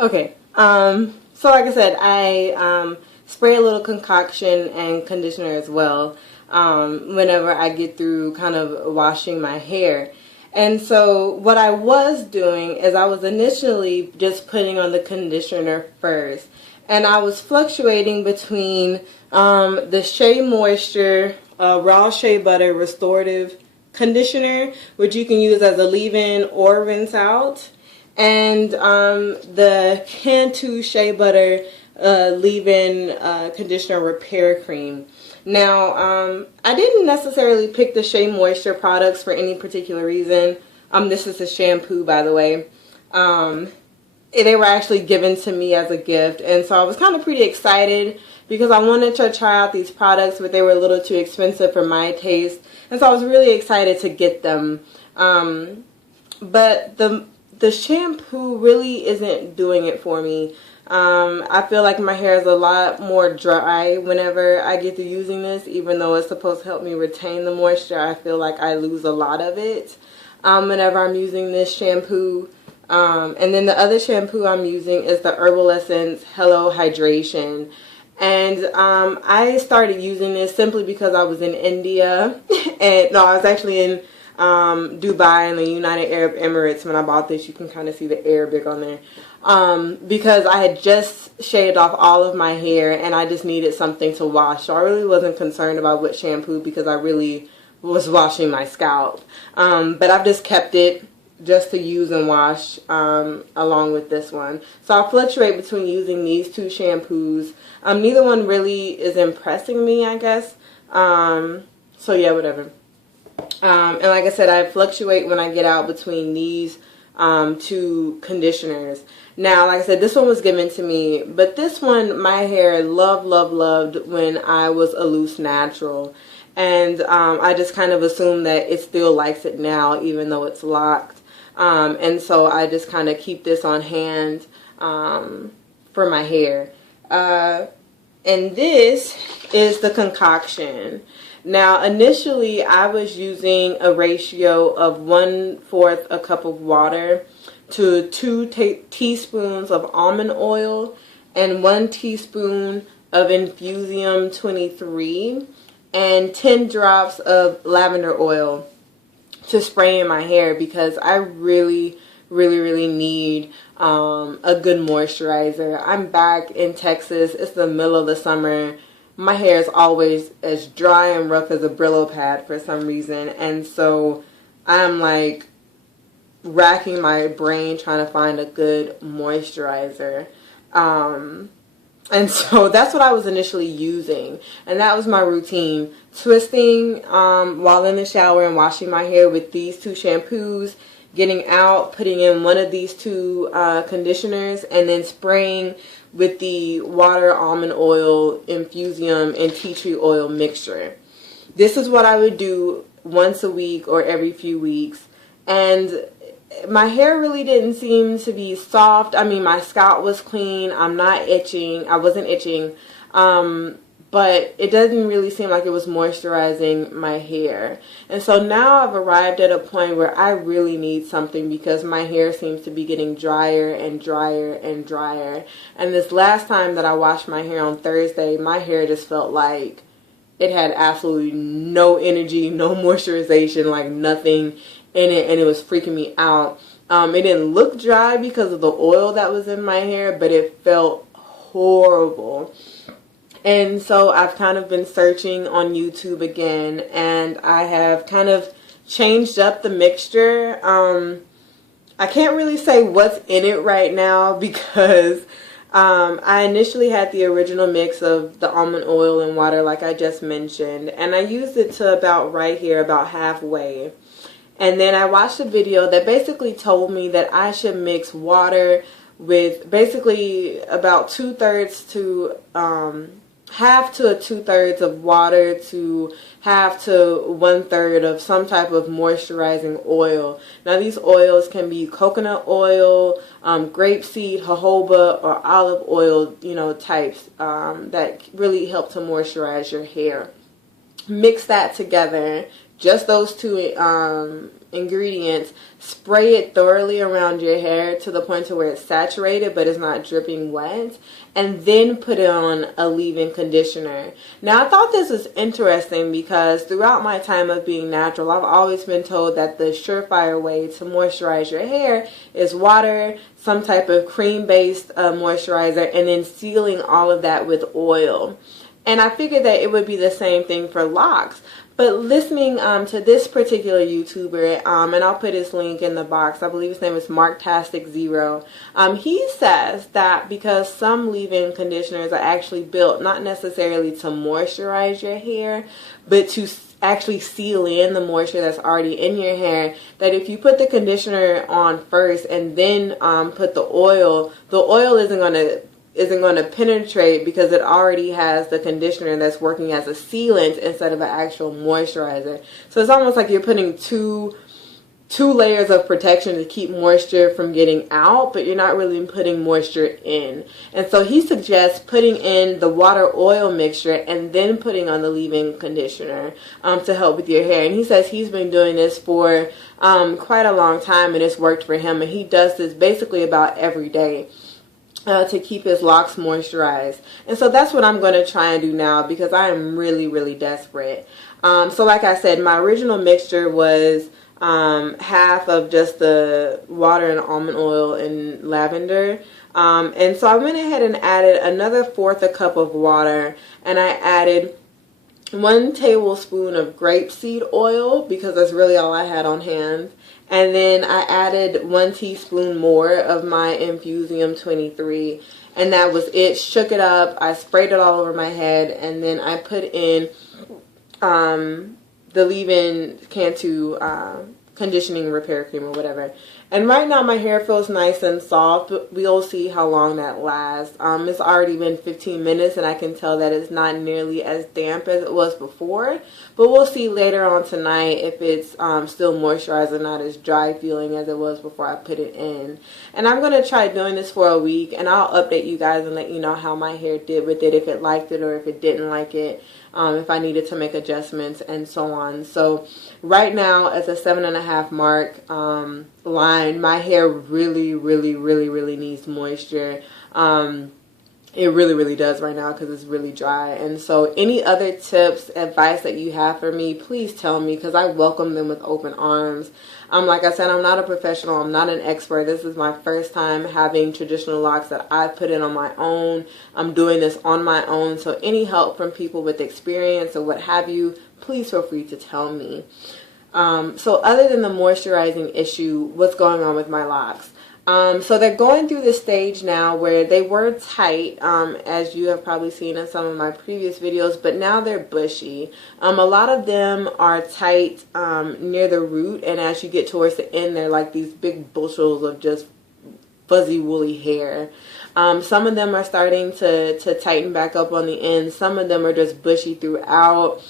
Okay. So like I said, I spray a little concoction and conditioner as well whenever I get through kind of washing my hair. And so what I was doing is I was initially just putting on the conditioner first. And I was fluctuating between the Shea Moisture Raw Shea Butter Restorative Conditioner, which you can use as a leave-in or rinse out, and the Cantu Shea Butter leave-in conditioner repair cream. Now, I didn't necessarily pick the Shea Moisture products for any particular reason. This is a shampoo, by the way. They were actually given to me as a gift, and so I was kind of pretty excited because I wanted to try out these products, but they were a little too expensive for my taste, and so I was really excited to get them. But the shampoo really isn't doing it for me. I feel like my hair is a lot more dry whenever I get to using this, even though it's supposed to help me retain the moisture. I feel like I lose a lot of it whenever I'm using this shampoo. And then the other shampoo I'm using is the Herbal Essence Hello Hydration. And I started using this simply because I was in India. And no, I was actually in Dubai in the United Arab Emirates when I bought this. You can kind of see the Arabic on there. Because I had just shaved off all of my hair and I just needed something to wash. So I really wasn't concerned about what shampoo because I really was washing my scalp. But I've just kept it just to use and wash along with this one. So I fluctuate between using these two shampoos. Neither one really is impressing me, I guess. So yeah, whatever. And like I said, I fluctuate when I get out between these two conditioners. Now, like I said, this one was given to me, but this one my hair loved when I was a loose natural. And I just kind of assumed that it still likes it now, even though it's locked. And so I just kind of keep this on hand for my hair. And this is the concoction. Now, initially, I was using a ratio of 1/4 a cup of water to 2 teaspoons of almond oil and 1 teaspoon of Infusium 23 and 10 drops of lavender oil to spray in my hair because I really need a good moisturizer. I'm back in Texas. It's the middle of the summer. My hair is always as dry and rough as a Brillo pad for some reason, and so I'm like racking my brain trying to find a good moisturizer. And so that's what I was initially using. And that was my routine. Twisting while in the shower and washing my hair with these two shampoos. Getting out, putting in one of these two conditioners. And then spraying with the water, almond oil, infusium, and tea tree oil mixture. This is what I would do once a week or every few weeks. And my hair really didn't seem to be soft. I mean, my scalp was clean. I'm not itching. I wasn't itching. But it doesn't really seem like it was moisturizing my hair. And so now I've arrived at a point where I really need something because my hair seems to be getting drier and drier and drier. And this last time that I washed my hair on Thursday, my hair just felt like it had absolutely no energy, no moisturization, like nothing in it, and it was freaking me out. It didn't look dry because of the oil that was in my hair, but it felt horrible. And so I've kind of been searching on YouTube again, and I have kind of changed up the mixture. I can't really say what's in it right now because I initially had the original mix of the almond oil and water like I just mentioned, and I used it to about right here, about halfway. And then I watched a video that basically told me that I should mix water with basically about 2/3 to half to 2/3 of water to half to 1/3 of some type of moisturizing oil. Now these oils can be coconut oil, grapeseed, jojoba, or olive oil, types that really help to moisturize your hair. Mix that together. just those two ingredients, spray it thoroughly around your hair to the point to where it's saturated but it's not dripping wet, and then put it on a leave-in conditioner. Now, I thought this was interesting because throughout my time of being natural, I've always been told that the surefire way to moisturize your hair is water, some type of cream-based moisturizer, and then sealing all of that with oil. And I figured that it would be the same thing for locks. But listening to this particular YouTuber, and I'll put his link in the box, I believe his name is Marktastic0, he says that because some leave-in conditioners are actually built not necessarily to moisturize your hair, but to actually seal in the moisture that's already in your hair, that if you put the conditioner on first and then put the oil isn't going to penetrate because it already has the conditioner that's working as a sealant instead of an actual moisturizer. So it's almost like you're putting two layers of protection to keep moisture from getting out, but you're not really putting moisture in. And so he suggests putting in the water oil mixture and then putting on the leave-in conditioner to help with your hair. And he says he's been doing this for quite a long time, and it's worked for him, and he does this basically about every day to keep his locks moisturized. And so that's what I'm going to try and do now because I am really, really desperate. So like I said, my original mixture was half of just the water and almond oil and lavender. And so I went ahead and added another 1/4 cup of water, and I added 1 tablespoon of grapeseed oil because that's really all I had on hand. And then I added 1 teaspoon more of my Infusium 23. And that was it. Shook it up. I sprayed it all over my head. And then I put in the leave-in Cantu conditioning repair cream or whatever. And right now my hair feels nice and soft, but we'll see how long that lasts. It's already been 15 minutes and I can tell that it's not nearly as damp as it was before. But we'll see later on tonight if it's still moisturized and not as dry feeling as it was before I put it in. And I'm going to try doing this for a week, and I'll update you guys and let you know how my hair did with it, if it liked it or if it didn't like it. If I needed to make adjustments and so on. So right now at the 7.5 mark line, my hair really needs moisture. It really does right now because it's really dry. And so any other tips, advice that you have for me, please tell me because I welcome them with open arms. Like I said, I'm not a professional. I'm not an expert. This is my first time having traditional locks that I put in on my own. I'm doing this on my own. So any help from people with experience or what have you, please feel free to tell me. So other than the moisturizing issue, what's going on with my locks? So they're going through this stage now where they were tight, as you have probably seen in some of my previous videos, but now they're bushy. A lot of them are tight near the root, and as you get towards the end, they're like these big bushels of just fuzzy woolly hair. Some of them are starting to tighten back up on the end. Some of them are just bushy throughout.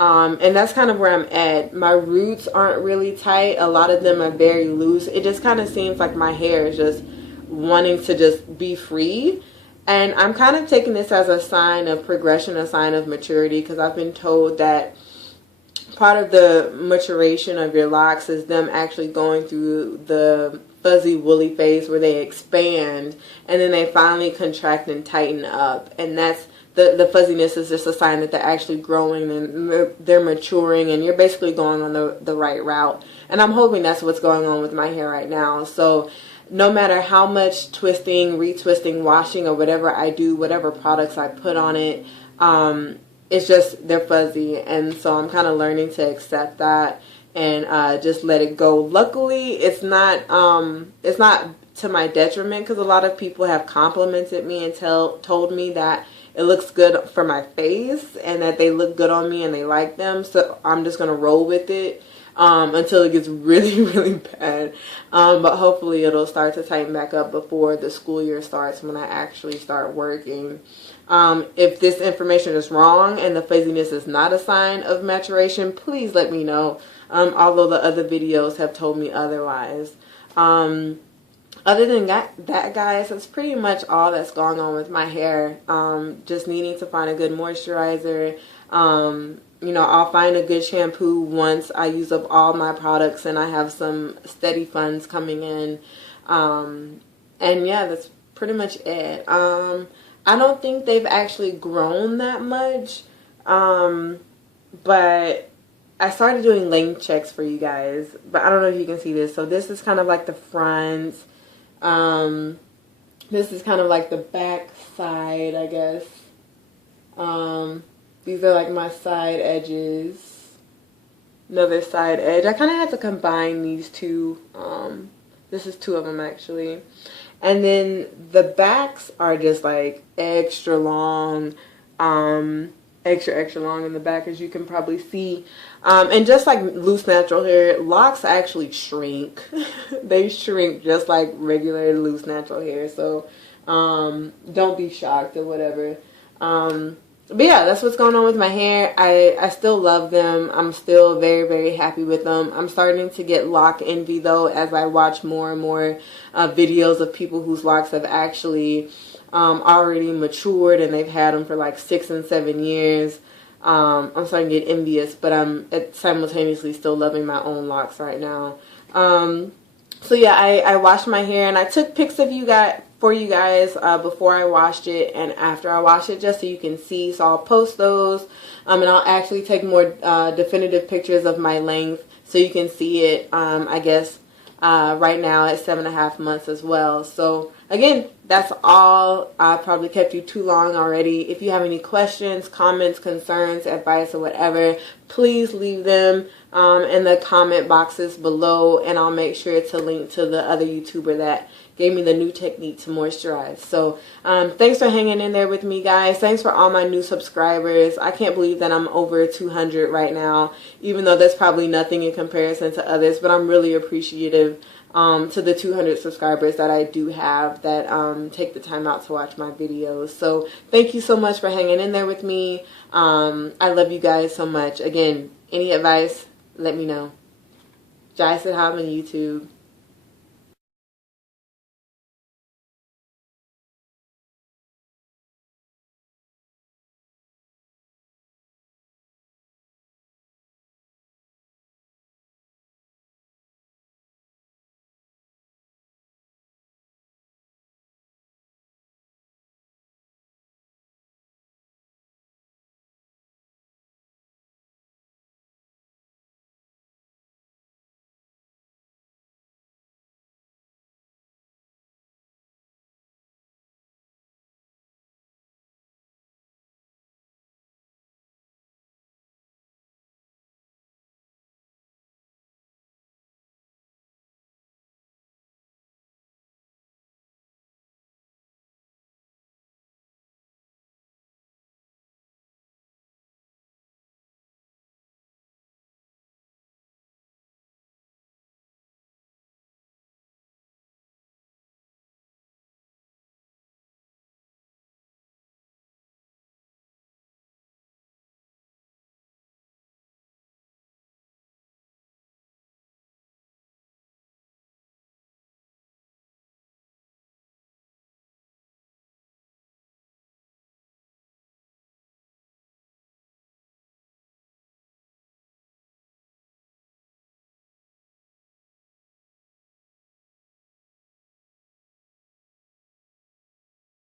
And that's kind of where I'm at. My roots aren't really tight. A lot of them are very loose. It just kind of seems like my hair is just wanting to just be free. And I'm kind of taking this as a sign of progression, a sign of maturity, because I've been told that part of the maturation of your locks is them actually going through the fuzzy woolly phase where they expand and then they finally contract and tighten up. And that's the fuzziness is just a sign that they're actually growing and they're maturing, and you're basically going on the right route. And I'm hoping that's what's going on with my hair right now. So no matter how much twisting, retwisting, washing, or whatever I do, whatever products I put on it, it's just they're fuzzy. And so I'm kind of learning to accept that and just let it go. Luckily, it's not to my detriment, because a lot of people have complimented me and told me that it looks good for my face and that they look good on me and they like them. So I'm just going to roll with it until it gets really bad. But hopefully it'll start to tighten back up before the school year starts, when I actually start working. If this information is wrong and the fuzziness is not a sign of maturation, please let me know. Although the other videos have told me otherwise. Other than that, guys, that's pretty much all that's going on with my hair. Just needing to find a good moisturizer, you know, I'll find a good shampoo once I use up all my products and I have some steady funds coming in. And yeah, that's pretty much it. I don't think they've actually grown that much, but I started doing length checks for you guys, but I don't know if you can see this. So this is kind of like the front. This is kind of like the back side, I guess. These are like my side edges. Another side edge. I kind of had to combine these two. This is two of them actually. And then the backs are just like extra long, extra long in the back, as you can probably see. And just like loose natural hair, locks actually shrink. They shrink just like regular loose natural hair. So don't be shocked or whatever. But yeah, that's what's going on with my hair. I still love them. I'm still very, very happy with them. I'm starting to get lock envy though as I watch more and more videos of people whose locks have actually already matured and they've had them for like 6 and 7 years. I'm starting to get envious, but I'm simultaneously still loving my own locks right now. So yeah, I washed my hair and I took pics of you guys before I washed it and after I washed it, just so you can see. So I'll post those, and I'll actually take more definitive pictures of my length so you can see it. I guess right now at 7.5 months as well. So again, that's all. I probably kept you too long already. If you have any questions, comments, concerns, advice, or whatever, please leave them in the comment boxes below, and I'll make sure to link to the other YouTuber that gave me the new technique to moisturize. So thanks for hanging in there with me, guys. Thanks for all my new subscribers. I can't believe that I'm over 200 right now, even though that's probably nothing in comparison to others, but I'm really appreciative to the 200 subscribers that I do have that take the time out to watch my videos. So thank you so much for hanging in there with me. I love you guys so much. Again, any advice, let me know. Jai said hi on YouTube.